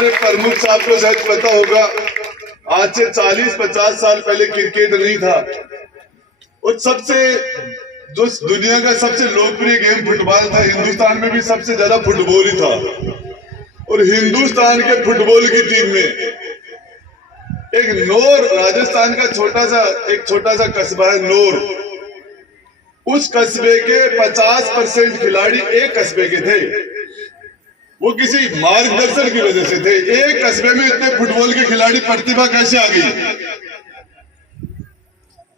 हमारे प्रमुख साहब को शायद पता होगा, आज से 40-50 साल पहले क्रिकेट नहीं था और जो दुनिया का सबसे लोकप्रिय गेम फुटबॉल था। हिंदुस्तान में भी सबसे ज्यादा फुटबॉल ही था और हिंदुस्तान के फुटबॉल की टीम में एक नौर, राजस्थान का छोटा सा कस्बा है नौर, उस कस्बे के 50% खिलाड़ी एक कस्बे के थे। वो किसी मार्गदर्शन की वजह से थे। एक कस्बे में इतने फुटबॉल के खिलाड़ी, प्रतिभा कैसे आ गई?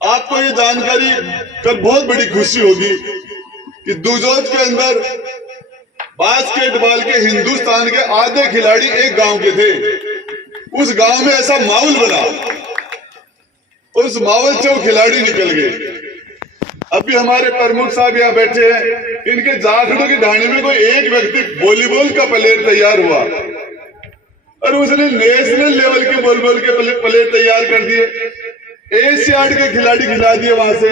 आपको ये जानकारी कर बहुत बड़ी खुशी होगी कि दुजोत के अंदर बास्केटबॉल के हिंदुस्तान के आधे खिलाड़ी एक गांव के थे। उस गांव में ऐसा माहौल बना, उस माहौल से वो खिलाड़ी निकल गए। अभी हमारे प्रमुख साहब यहाँ बैठे हैं, इनके जाखड़ों की ढाणी में कोई एक व्यक्ति वॉलीबॉल का प्लेयर तैयार हुआ और उसने नेशनल लेवल के वॉलीबॉल के प्लेयर तैयार कर दिए। एशियाड के खिलाड़ी खिला दिए वहां से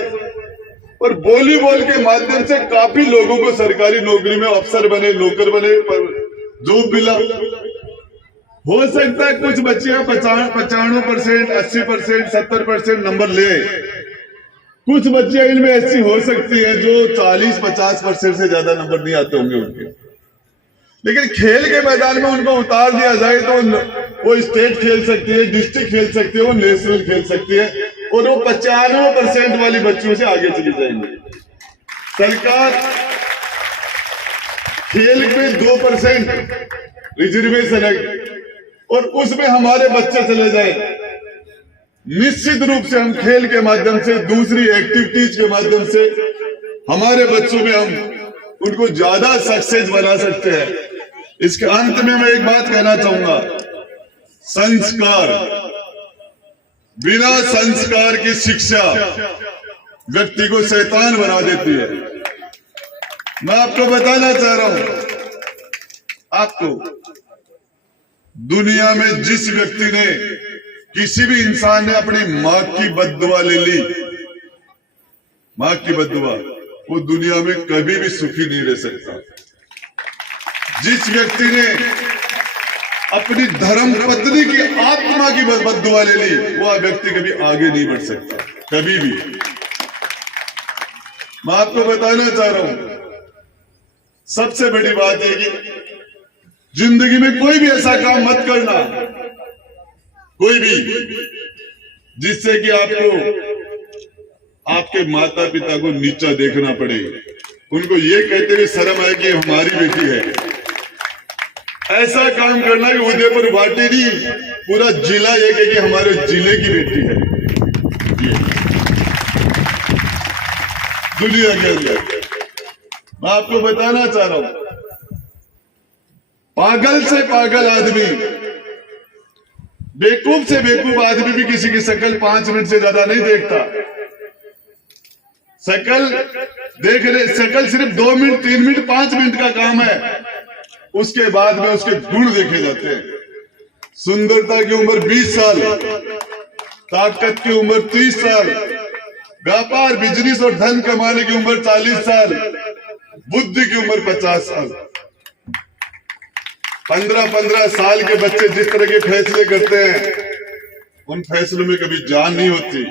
और वॉलीबॉल के माध्यम से काफी लोगों को सरकारी नौकरी में अफसर बने, नौकर बने, जॉब मिला। हो सकता है कुछ बच्चे 95%, 80%, 70% नंबर ले, कुछ बच्चे इनमें ऐसी हो सकती है जो 40-50% से ज्यादा नंबर नहीं आते होंगे उनके, लेकिन खेल के मैदान में उनको उतार दिया जाए तो वो स्टेट खेल सकती है, डिस्ट्रिक्ट खेल सकती है, वो नेशनल खेल सकती है और वो 95% वाली बच्चियों से आगे चली जाएंगे। सरकार खेल में 2% रिजर्वेशन है और उसमें हमारे बच्चे चले जाए, निश्चित रूप से हम खेल के माध्यम से, दूसरी एक्टिविटीज के माध्यम से हमारे बच्चों में हम उनको ज्यादा सक्सेस बना सकते हैं। इसके अंत में मैं एक बात कहना चाहूंगा, संस्कार, बिना संस्कार की शिक्षा व्यक्ति को शैतान बना देती है। मैं आपको बताना चाह रहा हूं, आपको दुनिया में जिस व्यक्ति ने, किसी भी इंसान ने अपनी मां की बद्दुआ ले ली, मां की बद्दुआ, वो दुनिया में कभी भी सुखी नहीं रह सकता। जिस व्यक्ति ने अपनी धर्म पत्नी की आत्मा की बद्दुआ ले ली, वो व्यक्ति कभी आगे नहीं बढ़ सकता, कभी भी। मैं आपको बताना चाह रहा हूं, सबसे बड़ी बात है कि जिंदगी में कोई भी ऐसा काम मत करना, कोई भी, जिससे कि आपके माता पिता को नीचा देखना पड़े, उनको ये कहते हुए शर्म आए कि हमारी बेटी है। ऐसा काम करना कि उदयपुर वाटी नहीं, पूरा जिला ये कहे कि हमारे जिले की बेटी है। ये दुनिया के अंदर मैं आपको बताना चाह रहा हूं, पागल से पागल आदमी, बेवकूफ से बेवकूफ आदमी भी किसी की शक्ल 5 मिनट से ज्यादा नहीं देखता। शक्ल सिर्फ 2 मिनट, 3 मिनट, 5 मिनट का काम है, उसके बाद में उसके गुण देखे जाते हैं। सुंदरता की उम्र 20 साल, ताकत की उम्र 30 साल, व्यापार, बिजनेस और धन कमाने की उम्र 40 साल, बुद्धि की उम्र 50 साल। 15-15 साल के बच्चे जिस तरह के फैसले करते हैं, उन फैसलों में कभी जान नहीं होती,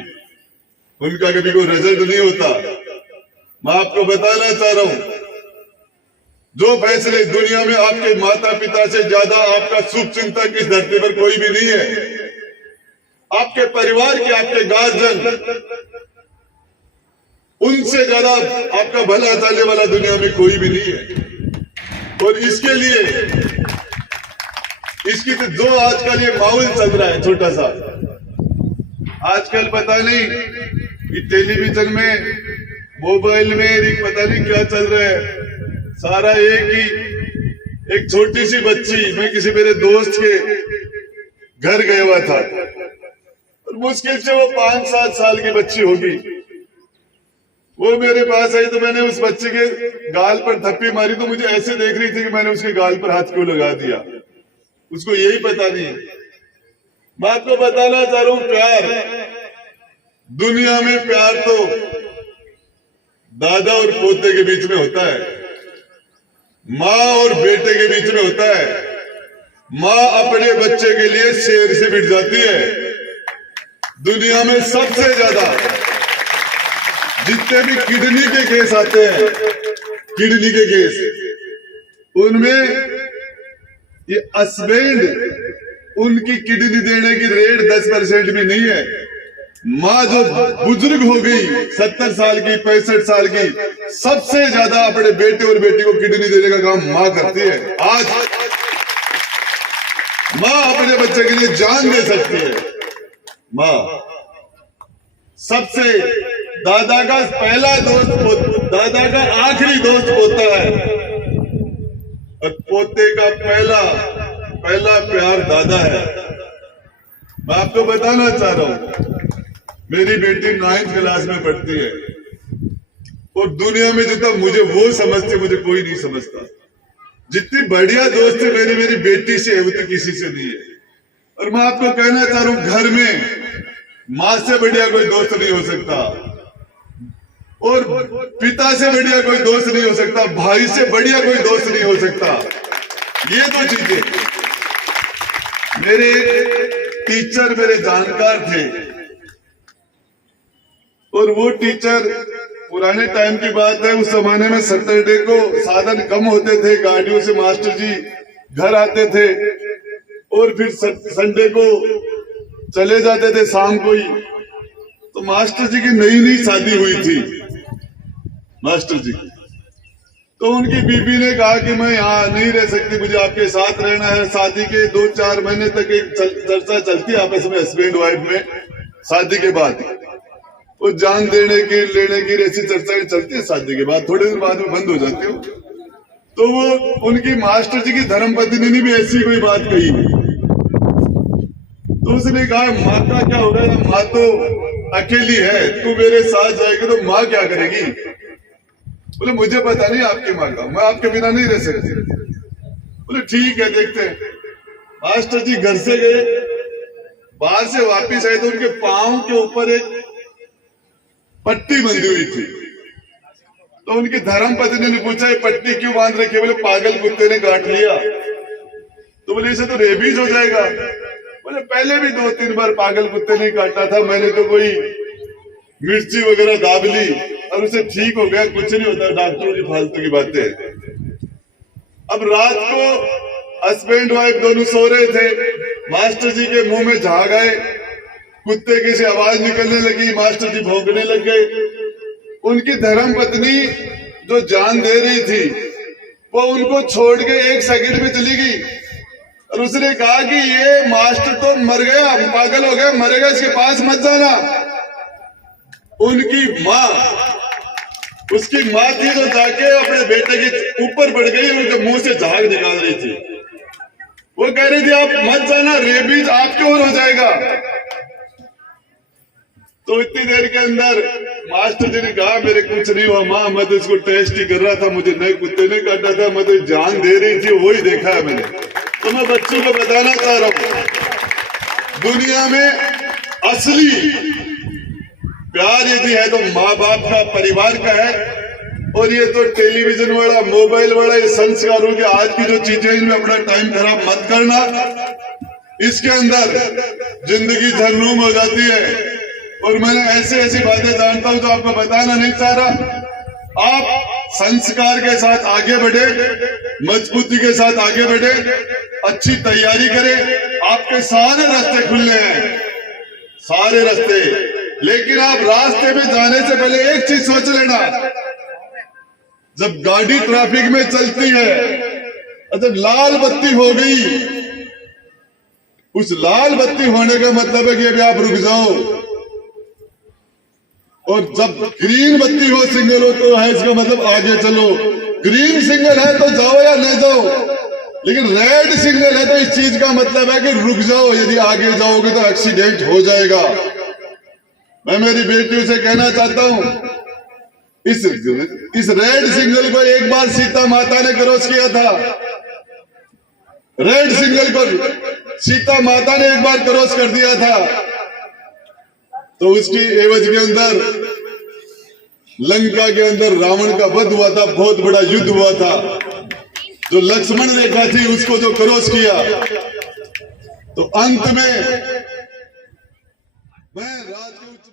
उनका कभी कोई रिजल्ट नहीं होता। मैं आपको बताना चाह रहा हूं, जो फैसले दुनिया में आपके माता पिता से ज्यादा आपका शुभ चिंतक इस धरती पर कोई भी नहीं है। आपके परिवार के, आपके गार्जियन, उनसे ज्यादा आपका भला चाहने वाला दुनिया में कोई भी नहीं है। और इसके लिए इसकी तो जो आजकल ये माहौल चल रहा है छोटा सा, आजकल पता नहीं कि टेलीविजन में, मोबाइल में पता नहीं क्या चल रहा है, सारा एक छोटी सी बच्ची, मैं किसी मेरे दोस्त के घर गया हुआ था और मुश्किल से वो 5-7 साल की बच्ची होगी, वो मेरे पास आई तो मैंने उस बच्चे के गाल पर थप्पी मारी तो मुझे ऐसे देख रही थी कि मैंने उसके गाल पर हाथ क्यों लगा दिया, उसको यही पता नहीं। मैं आपको बताना चाह रहा हूं, प्यार, दुनिया में प्यार तो दादा और पोते के बीच में होता है, माँ और बेटे के बीच में होता है, माँ अपने बच्चे के लिए शेर से भिड़ जाती है। दुनिया में सबसे ज्यादा जितने भी किडनी के केस आते हैं, किडनी के केस, उनमें ये हस्बैंड उनकी किडनी देने की रेट 10% भी नहीं है। माँ जो बुजुर्ग हो गई 70 साल की 65 साल की, सबसे ज्यादा अपने बेटे और बेटी को किडनी देने का काम माँ करती है। आज माँ अपने बच्चे के लिए जान दे सकती है। माँ सबसे दादा का पहला दोस्त, दादा का आखिरी दोस्त पोता है, और पोते का पहला प्यार दादा है। मैं आपको बताना चाह रहा हूं, मेरी बेटी 9th क्लास में पढ़ती है और दुनिया में जितना मुझे वो समझते मुझे कोई नहीं समझता। जितनी बढ़िया दोस्त है मेरी बेटी से है, वो तो किसी से नहीं है। और मैं आपको कहना चाह रहा हूं, घर में माँ से बढ़िया कोई दोस्त नहीं हो सकता, और पिता से बढ़िया कोई दोस्त नहीं हो सकता, भाई से बढ़िया कोई दोस्त नहीं हो सकता। ये दो चीजें। मेरे टीचर मेरे जानकार थे, और वो टीचर, पुराने टाइम की बात है, उस जमाने में सैटरडे को साधन कम होते थे, गाड़ियों से मास्टर जी घर आते थे और फिर संडे को चले जाते थे शाम को ही। तो मास्टर जी की नई शादी हुई थी, मास्टर जी, तो उनकी बीबी ने कहा कि मैं यहाँ नहीं रह सकती, मुझे आपके साथ रहना है। शादी के 2-4 महीने तक एक चर्चा चलती है आपस में, हस्बैंड वाइफ में। शादी के बाद वो जान देने की लेने की ऐसी चर्चा चलती है, शादी के बाद थोड़ी देर बाद में बंद हो जाती हो। तो वो उनकी मास्टर जी की धर्मपत्नी ने भी ऐसी कोई बात कही, तो उसने कहा माँ का क्या होगा, माँ तो अकेली है, तू मेरे साथ जाएगी तो माँ क्या करेगी। बोले मुझे पता नहीं आपकी माँ का, मैं आपके बिना नहीं रह सकती। बोले ठीक है देखते हैं। मास्टर जी घर से गए, बाहर से वापिस आए तो उनके पांव के ऊपर एक पट्टी बंधी हुई थी। तो उनकी धर्मपत्नी ने पूछा ये पट्टी क्यों बांध रखी है। बोले पागल कुत्ते ने काट लिया। तो बोले इसे तो रेबीज हो जाएगा। बोले पहले भी 2-3 बार पागल कुत्ते ने काटा था, मैंने तो कोई मिर्ची वगैरह दाब ली और उसे ठीक हो गया, कुछ नहीं होता, डॉक्टरों की फालतू की बातें। अब रात को हस्बैंड वाइफ दोनों सो रहे थे, मास्टर जी के मुंह में झाग आए, कुत्ते की से आवाज निकलने लगी, मास्टर जी भौंकने लग गए। उनकी धर्मपत्नी जो जान दे रही थी वो उनको छोड़ के 1 सेकंड में चली गई, और उसने कहा कि ये मास्टर तो मर गया, पागल हो गया, मरेगा, इसके पास मत जाना। उनकी माँ, उसकी माँ थी जो जाके अपने बेटे के ऊपर बढ़ गई, उनके मुंह से झाग निकाल रही थी। वो कह रही थी आप मत जाना, रेबीज आपके और हो जाएगा। तो इतनी देर के अंदर मास्टर जी ने कहा मेरे कुछ नहीं हुआ माँ, मैं तो इसको टेस्ट ही कर रहा था, मुझे नए कुत्ते ने काटा था, मैं तो जान दे रही थी, वही देखा है मैंने। तो मैं बच्चों को बताना चाह रहा हूं, दुनिया में असली प्यार यदि है तो माँ बाप का, परिवार का है। और ये तो टेलीविजन वाला, मोबाइल वाला, ये संस्कारों की आज की जो चीजें, इनमें अपना टाइम खराब मत करना। इसके अंदर जिंदगी झन्नूम हो जाती है। और मैंने ऐसी बातें जानता हूं जो आपको बताना नहीं चाह रहा। आप संस्कार के साथ आगे बढ़े, मजबूती के साथ आगे बढ़े, अच्छी तैयारी करें, आपके सारे रास्ते खुलने हैं, सारे रास्ते। लेकिन आप रास्ते में जाने से पहले एक चीज सोच लेना, जब गाड़ी ट्रैफिक में चलती है, जब लाल बत्ती हो गई, उस लाल बत्ती होने का मतलब है कि अभी आप रुक जाओ। और जब ग्रीन बत्ती हो, सिग्नल हो, तो है इसका मतलब आगे चलो। ग्रीन सिग्नल है तो जाओ या नहीं जाओ, लेकिन रेड सिग्नल है तो इस चीज का मतलब है कि रुक जाओ, यदि आगे जाओगे तो एक्सीडेंट हो जाएगा। मैं मेरी बेटियों से कहना चाहता हूं, इस रेड सिग्नल को एक बार सीता माता ने क्रॉस किया था। रेड सिग्नल को सीता माता ने एक बार क्रॉस कर दिया था, तो उसकी एवज के अंदर लंका के अंदर रावण का वध हुआ था, बहुत बड़ा युद्ध हुआ था। जो लक्ष्मण रेखा थी उसको जो क्रॉस किया, तो अंत में मैं रात के